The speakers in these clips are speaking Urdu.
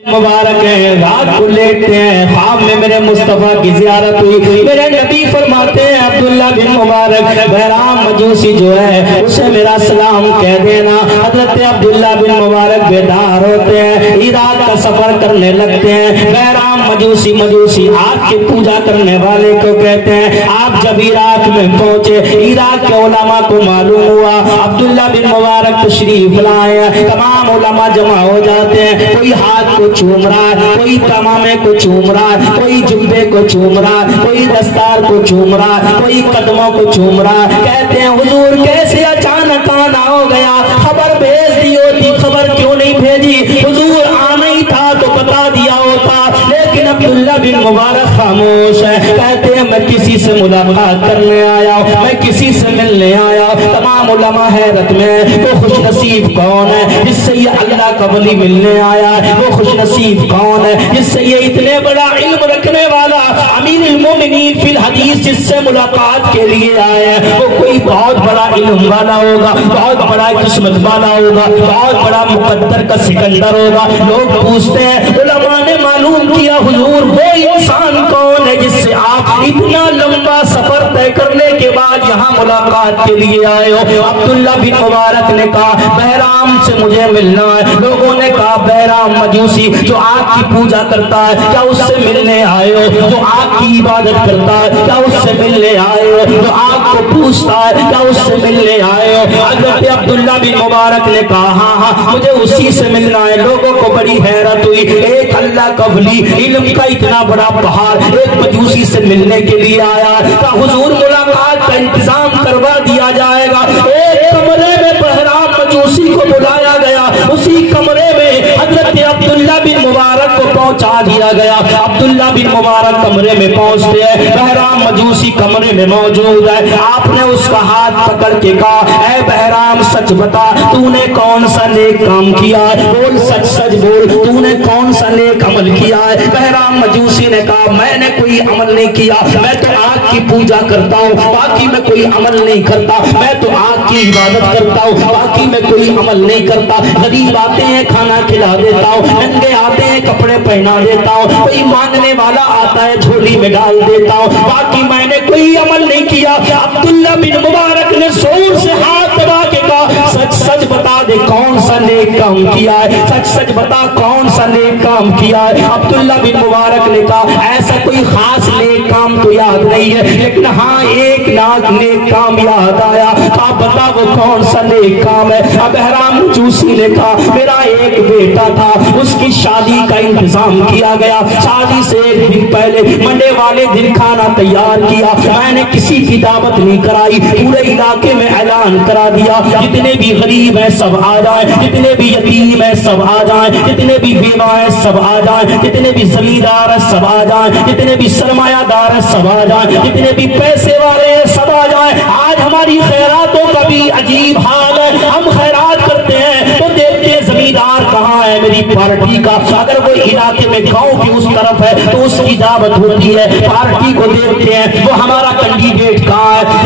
مبارک ہے، رات کو لیٹتے ہیں، خواب میں میرے مصطفیٰ کی زیارت ہوئی، میرے نبی فرماتے ہیں عبداللہ بن مبارک بہرام مجوسی جو ہے اسے میرا سلام کہہ دینا۔ حضرت عبداللہ بن مبارک بیدار ہوتے ہیں، عراق کا سفر کرنے لگتے ہیں۔ بہرام مجوسی آگ کی پوجا کرنے والے کو کہتے ہیں آپ جب عراق میں پہنچے، عراق کے علماء کو معلوم ہوا عبداللہ بن مبارک تشریف لائے ہیں، تمام علماء جمع ہو جاتے ہیں، کوئی ہاتھ کو چوم رہا ہے، کوئی تمامے کو چوم رہا ہے، کوئی جبے کو چوم رہا ہے، کوئی دستار کو چوم رہا ہے، کوئی قدموں کو چوم رہا ہے۔ کہتے ہیں حضور کیسے اچانک آنا ہو گیا، خبر بھیج دی ہوتی، خبر کیوں نہیں بھیجی؟ حضور آنا ہی تھا تو بتا دیا ہوتا، لیکن عبداللہ بن مبارک خاموش ہے۔ کہتے ہیں میں کسی سے ملاقات کرنے آیا ہوں، میں کسی سے ملنے آیا ہوں۔ تمام علماء حیرت میں، وہ خوش نصیب کون ہے جس سے یہ اللہ کا ولی ملنے آیا ہے؟ وہ خوش نصیب کون ہے جس سے یہ اتنے بڑا علم رکھنے والا امیر المومنین فی الحدیث جس سے ملاقات کے لیے آیا ہے؟ وہ کوئی بہت بڑا علم والا ہوگا، بہت بڑا قسمت والا ہوگا، بہت بڑا مقدر کا سکندر ہوگا۔ لوگ پوچھتے ہیں، علماء نے معلوم کیا حضور وہ انسان کون ہے جس سے آپ اتنا لمبا سفر طے کرنے کے بعد یہاں ملاقات کے لیے آئے ہو؟ عبداللہ بن مبارک نے کہا بہرام سے مجھے ملنا ہے۔ لوگوں نے کہا بہرام مجوسی جو آگ کی پوجا کرتا ہے، کیا اس سے ملنے آئے ہو؟ جو آگ کی عبادت کرتا ہے، کیا اس سے ملنے آئے ہو؟ جو آگ کو پوچھتا ہے، کیا اس سے ملنے آئے ہو؟ حضرت عبداللہ بن مبارک نے کہا ہاں مجھے اسی سے ملنا ہے۔ لوگوں کو بڑی حیرت ہوئی، ایک اللہ کا ولی علم کا اتنا بڑا پہاڑ ایک مجوسی سے ملنے کے لیے آیا ہے، کیا حضور ملاقات کا انتظام کروا دیا جائے گا؟ ایک کمرے میں بہرام مجوسی کو بلایا گیا، اسی کمرے میں حضرت عبداللہ بن مبارک کو پہنچا دیا گیا۔ عبداللہ بن مبارک کمرے میں پہنچتے ہیں، بہرام مجوسی کمرے میں موجود ہے۔ آپ نے اس کا ہاتھ پکڑ کے کہا اے بہرام سچ بتا تو نے کون سا نیک کام کیا ہے؟ بول سچ سچ بول، تو نے کون سا نیک عمل کیا ہے؟ بہرام مجوسی نے کہا میں نے کوئی عمل نہیں کیا، میں تو آگ کی پوجا کرتا ہوں، باقی میں کوئی عمل نہیں کرتا، میں تو آگ کی عبادت کرتا ہوں، باقی میں کوئی عمل نہیں کرتا۔ غریب آتے ہیں کھانا کھلا دیتا ہوں، ننگے آتے ہیں کپڑے پہنا دیتا ہوں، کوئی مانگنے والا آتا ہے جھولی میں ڈال دیتا ہوں، باقی میں نے کوئی عمل نہیں کیا۔ عبداللہ بن مبارک نے زور سے ہاتھ دبا کے کہا سچ سچ بتا دے کون سا نیک کام کیا ہے، سچ سچ بتا کون سا نیک کام کیا ہے۔ عبداللہ بن مبارک نے کہا ایسا کوئی خاص نیک کام تو یاد نہیں ہے، لیکن ہاں ایک نیک کام یاد آیا۔ کہا بتا وہ کون سا نیک کام ہے؟ بہرام مجوسی نے کہا میرا ایک بیٹا تھا، اس کی شادی کا انتظام کیا گیا، شادی سے ایک دن پہلے منڈے والے دن کھانا تیار کیا، میں نے کسی کی دعوت نہیں کرائی، پورے علاقے میں اعلان کرا دیا جتنے بھی غریب ہیں سب آ جائیں، جتنے بھی یتیم ہیں سب آ جائیں، جتنے بھی بیوہ ہیں سب آ جائیں، جتنے بھی زمیندار ہیں سب آ جائیں، جتنے بھی سرمایہ دار ہیں سب آ جائیں، جتنے بھی پیسے والے ہیں سب آ جائیں۔ آج ہماری خیراتوں کا بھی عجیب حال ہے، ہم خیرات کرتے ہیں تو دیکھتے ہیں زمیندار کہاں ہے میری پارٹی کا، اگر وہ علاقے میں گاؤں کی اس طرف ہے تو اس کی دعوت ہوتی ہے، پارٹی کو دیکھتے ہیں وہ ہمارا کینڈیڈیٹ کہاں ہے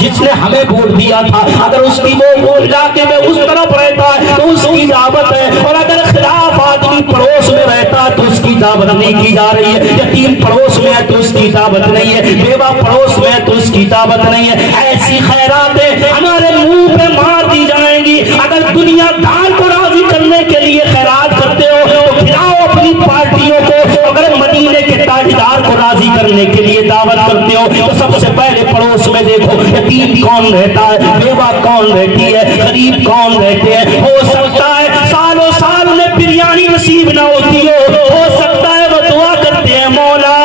جس نے ہمیں ووٹ دیا تھا، اگر اس کی وہ علاقے میں اس طرف رہتا ہے تو اس کی دعوت ہے، اور اگر خلاف آدمی پڑوس میں رہتا ہے تو اس کی دعوت نہیں کی جا رہی ہے، یتیم پڑوس میں ہے تو اس کی دعوت نہیں ہے، بیوہ پڑوس میں ہے تو اس کی دعوت نہیں ہے۔ ایسی خیراتیں ہمارے منہ پہ مار دی جائیں گی۔ اگر دنیا دار کو راضی کرنے کے لیے خیرات کرتے ہو تو پھراؤ اپنی پارٹیوں کو، اگر مدینے کے تاجدار کو راضی کرنے کے لیے دعوت کرتے ہو تو سب سے پہلے پڑوس میں دیکھو یتیم کون رہتا ہے، بیوہ کون رہتی ہے، غریب کون رہتے ہیں۔ ہو سکتا ہے سالوں سال انہیں بریانی نصیب نہ ہوتی ہو سکتا ہے وہ دعا کرتے ہیں مولا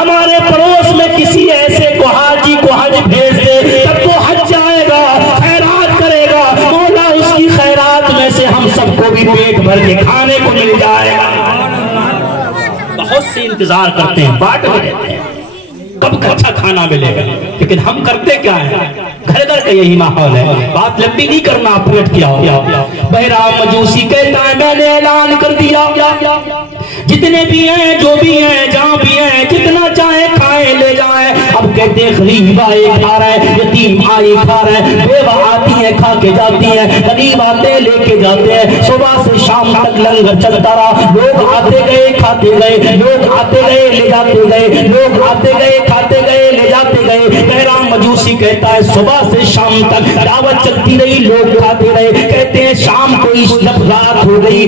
ہمارے پڑوس میں کسی ایسے کو حاجی کو حج بھیج دے، تب وہ حج جائے گا، خیرات کرے گا، مولا اس کی خیرات میں سے ہم سب کو بھی پیٹ بھر کے کھانے کو مل جائے گا۔ بہت سے انتظار کرتے ہیں، باٹ میں رہتے ہیں کب اچھا کھانا ملے گا، لیکن ہم کرتے کیا ہیں؟ گھر گھر کا یہی ماحول ہے۔ بات لمبی نہیں کرنا، اپریٹ کیا ہو۔ بہرام مجوسی کہتا ہے میں نے اعلان کر دیا جتنے بھی ہیں جو بھی ہیں جہاں بھی ہیں جتنا چاہیں کھائیں لے جائیں۔ اب کہتے ہیں غریب آئے کھا رہا ہے، یتیم آئے کھا رہا ہے، بیوہ آتی ہیں کھا کے جاتی ہیں، غریب آتے لے کے جاتے ہیں، صبح سے شام تک لنگر چلتا رہا، لوگ آتے گئے کھاتے گئے، لوگ آتے گئے لے جاتے گئے، لوگ آتے گئے کھاتے گئے لے جاتے گئے۔ بہرام مجوسی کہتا ہے صبح سے شام تک دعوت چلتی رہی، لوگ کھاتے رہے۔ کہتے ہیں شام کو جب رات ہو گئی،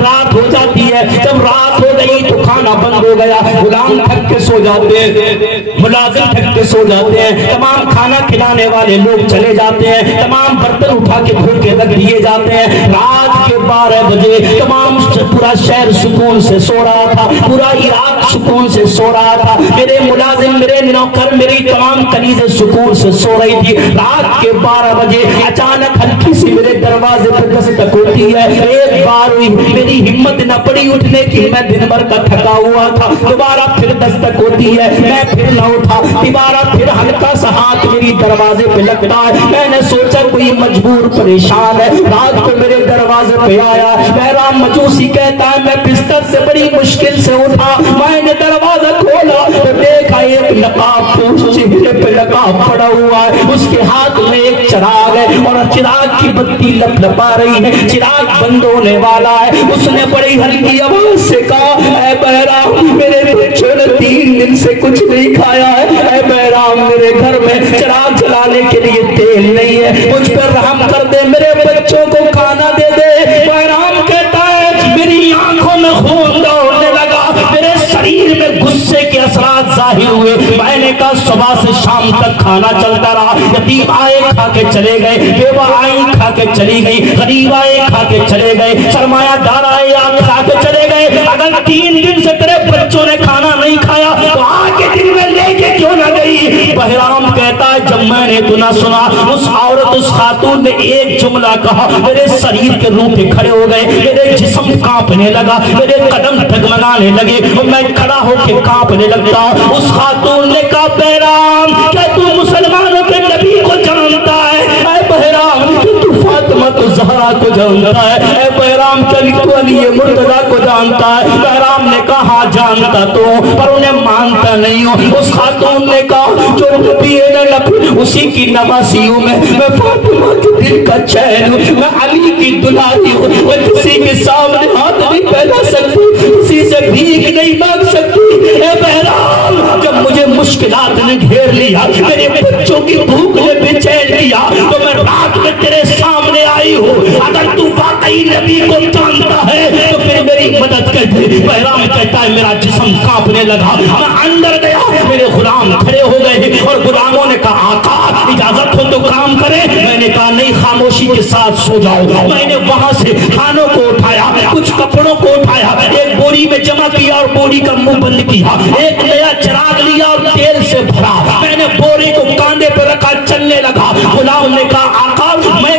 رات ہو جاتی ہے، جب رات ہو گئی تو کھانا بند ہو گیا، غلام تھک کے سو جاتے ہیں، ملازم تھک کے سو جاتے ہیں، تمام کھانا کھلانے والے لوگ چلے جاتے ہیں، تمام برتن اٹھا کے دھو کے رکھ دیے جاتے ہیں۔ رات کے 12 بجے تمام پورا شہر سکون سے سو رہا تھا، پورا عراق سکون سے سو رہا تھا، میرے ملازم، میرے نوکر، میری تمام کنیزیں سکون سے سو رہی تھی۔ رات کے 12 بجے اچانک ہلکی سی میرے دروازے پر دستک ہوتی ہے۔ ایک بار ہوئی، میری ہمت نہ پڑی اٹھنے کی، میں دن بھر کا تھکا ہوا تھا، دوبارہ پھر دستک ہوتی ہے، میں پھر نہ اٹھا، دوبارہ پھر ہلکا سا ہاتھ میری دروازے پہ لگتا ہے، میں نے سوچا کوئی مجبور پریشان ہے، رات کو میرے دروازے پہ آیا۔ بہرام مجوسی کہتا ہے میں بستر سے بڑی مشکل سے اٹھا، میں نے دروازہ کھولا تو دیکھا ایک نقاب پوش چہرے پہ نقاب پڑا ہوا ہے، اس کے ہاتھ میں ایک چراغ ہے اور چراغ کی بتی لپ لپا رہی ہے، چراغ بند ہونے والا ہے۔ اس نے بڑی ہلکی آواز سے کہا اے بہرام، میرے بچوں نے 3 دن سے کچھ نہیں کھایا ہے، اے بہرام میرے گھر میں چراغ جلانے کے لیے تیل نہیں ہے، مجھ پر رحم کر دے، میرے بچوں کو کھانا دے دے۔ بہرام کہتا ہے میری آنکھوں میں خون دوڑنے لگا، میرے شریر میں غصے کے اثرات ظاہر ہوئے۔ میں نے کہا صبح سے شام تک کھانا چلتا رہا، یتیم آئے کھا کے چلے گئے، بیوہ آئی کھا کے چلی گئی، غریب آئے کھا کے چلے گئے، سرمایہ دار آئے کھا کے چلے گئے، اگر 3 دن سے تیرے بچوں نے کھانا نہیں کھایا تو آج کے دن میں لے کے کیوں نہ گئی؟ بہرام کہتا ہے جب میں نے تو نہ سنا، اس عورت، اس خاتون نے ایک جملہ کہا، میرے شریر کے روٹے کھڑے ہو گئے، میرے جسم کانپنے لگا، میرے قدم ڈگمگانے لگے اور میں کھڑا ہو کے کانپنے لگتا ہوں۔ اس خاتون نے کہا بہرام کیا تو مسلمانوں کے نبی کو جانتا ہے؟ اے بہرام کیا تو فاطمہ زہرا کو جانتا ہے؟ اے بہرام کیا تو علی مرتضیٰ کو جانتا ہے؟ بہرام نے کہا ہاں جانتا تو پر انہیں مانتا نہیں ہوں۔ اس خاتون نے کہا جو نبی ہے نا نبی اسی کی نواسی ہوں، میں فاطمہ کے دل کا چین ہوں، میں علی کی دلاری ہوں، میں کسی کے سامنے ہاتھ نہیں پھیلا سکتی، کسی سے بھیک نہیں مانگ سکتی۔ اے بہرام جب مجھے مشکلات نے گھیر لیا، میرے بچوں کی بھوک نے بے چین کیا تو میں رات میں تیرے سامنے آئی ہوں، اگر تو واقعی نبی کو جانتا ہے تو پھر میری مدد کر دے۔ بہرام کہتا ہے میرا جسم کانپنے لگا، میں اندر گیا، میرے غلام کھڑے ہو گئے اور غلاموں نے کہا آقا اجازت ہو تو کام کرے؟ میں نے کہا نہیں، خاموشی کے ساتھ سو جاؤ۔ میں نے وہاں سے کھانوں کو اٹھایا، کچھ کپڑوں کو اٹھایا، ایک بوری میں جمع کیا اور بوری کا منہ بند کیا، ایک نیا چراغ لیا اور تیل سے بھرا، میں نے بوری کو کاندھے پہ رکھا، چلنے لگا۔ غلام نے کہا آقا میں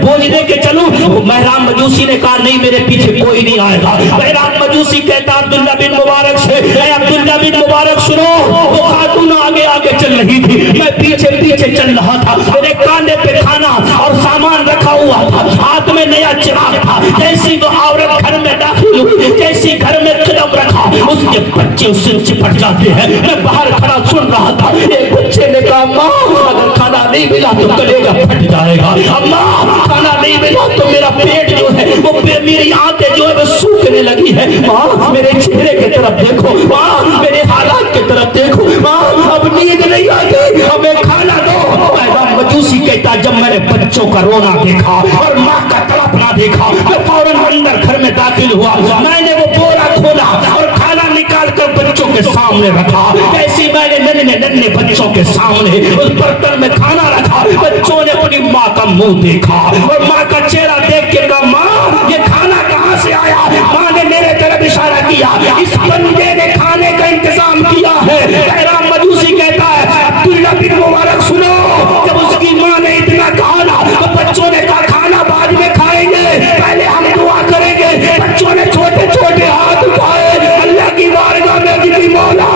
بوجھ دے کے چلوں؟ بہرام مجوسی نے کہا نہیں، میرے پیچھے کوئی نہیں آئے گا۔ بہرام مجوسی کہتا عبداللہ بن مبارک سے اے عبداللہ بن مبارک سنو، وہ خاتون آگے آگے چل رہی تھی، میں پیچھے پیچھے چل رہا تھا، میرے کاندھے پہ کھانا اور سامان رکھا ہوا تھا، ہاتھ میں نیا چراغ تھا، جیسی وہ عورت گھر میں داخل ہوئی، جیسی گھر میں قدم رکھا اس کے بچے اس سے چپٹ جاتے ہیں۔ میں باہر کھڑا سن رہا تھا، ایک بچے نے کہا ماں اگر کھانا نہیں ملا تو کلیجہ پھٹ جائے گا، ماں کھانا نہیں ملا تو میرا پیٹ جو ہے وہ میری آنتیں جو ہے وہ سوکھنے لگی ہے، ماں میرے چہرے کی طرف دیکھو، ماں میرے حالات کی طرف دیکھو، ماں اب نیند نہیں آتی، ہمیں کھانا دو۔ مجوسی کہتا جب میں نے بچوں کا رونا دیکھا اور ماں کا تڑپنا دیکھا، میں فوراً اندر گھر میں داخل ہوا، میں نے وہ بورا کھولا اور کھانا نکال کر بچوں کے سامنے رکھا، کیسی میں نے ننھے بچوں کے سامنے اس برتن میں کھانا رکھا، بچوں نے اپنی ماں کا منہ دیکھا اور ماں کا چہرہ دیکھ کے کہا ماں یہ کھانا کہاں سے آیا؟ ماں نے میرے طرف اشارہ کیا، اس بندے نے کھانے کا انتظام کیا ہے۔ بہرام مجوسی کہتا ہے عبداللہ بن مبارک سنو، جب اس کی ماں نے اتنا کہا نا تو بچوں نے کہا کھانا بعد میں کھائیں گے، پہلے ہم دعا کریں گے۔ بچوں نے چھوٹے چھوٹے ہاتھ اٹھائے، اللہ کی بارگاہ میں کہ مولا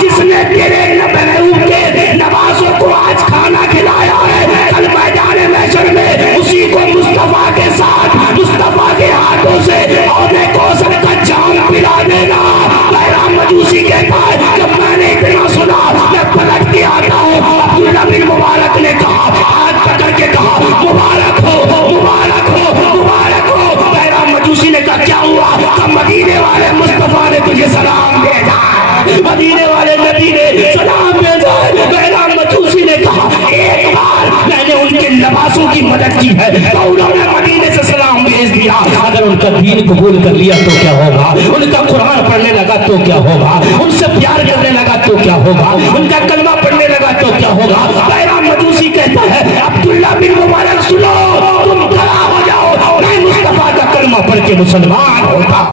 جس نے تیرے محبوب کے نوازوں کو آج کھانا کھلایا ہے، کل میدان محشر میں اسی کو مصطفیٰ کے ساتھ مصطفیٰ کے ہاتھوں سے عہدے کوثر کا جام پلا دینا۔ بہرام مجوسی کہتا ہے جب میں نے اتنا سنا لگتی ہے تو انہوں نے مدینے سے سلام بھیج دیا. اگر ان کا دین قبول کر لیا تو کیا ہوگا, ان کا قرآن پڑھنے لگا تو کیا ہوگا, ان سے پیار کرنے لگا تو کیا ہوگا, ان کا کلمہ پڑھنے لگا تو کیا ہوگا. بہرام مجوسی کہتا ہے عبداللہ بن مبارک سنو, تم کھڑا ہو جاؤ, میں مصطفیٰ کا کلمہ پڑھ کے مسلمان ہوتا.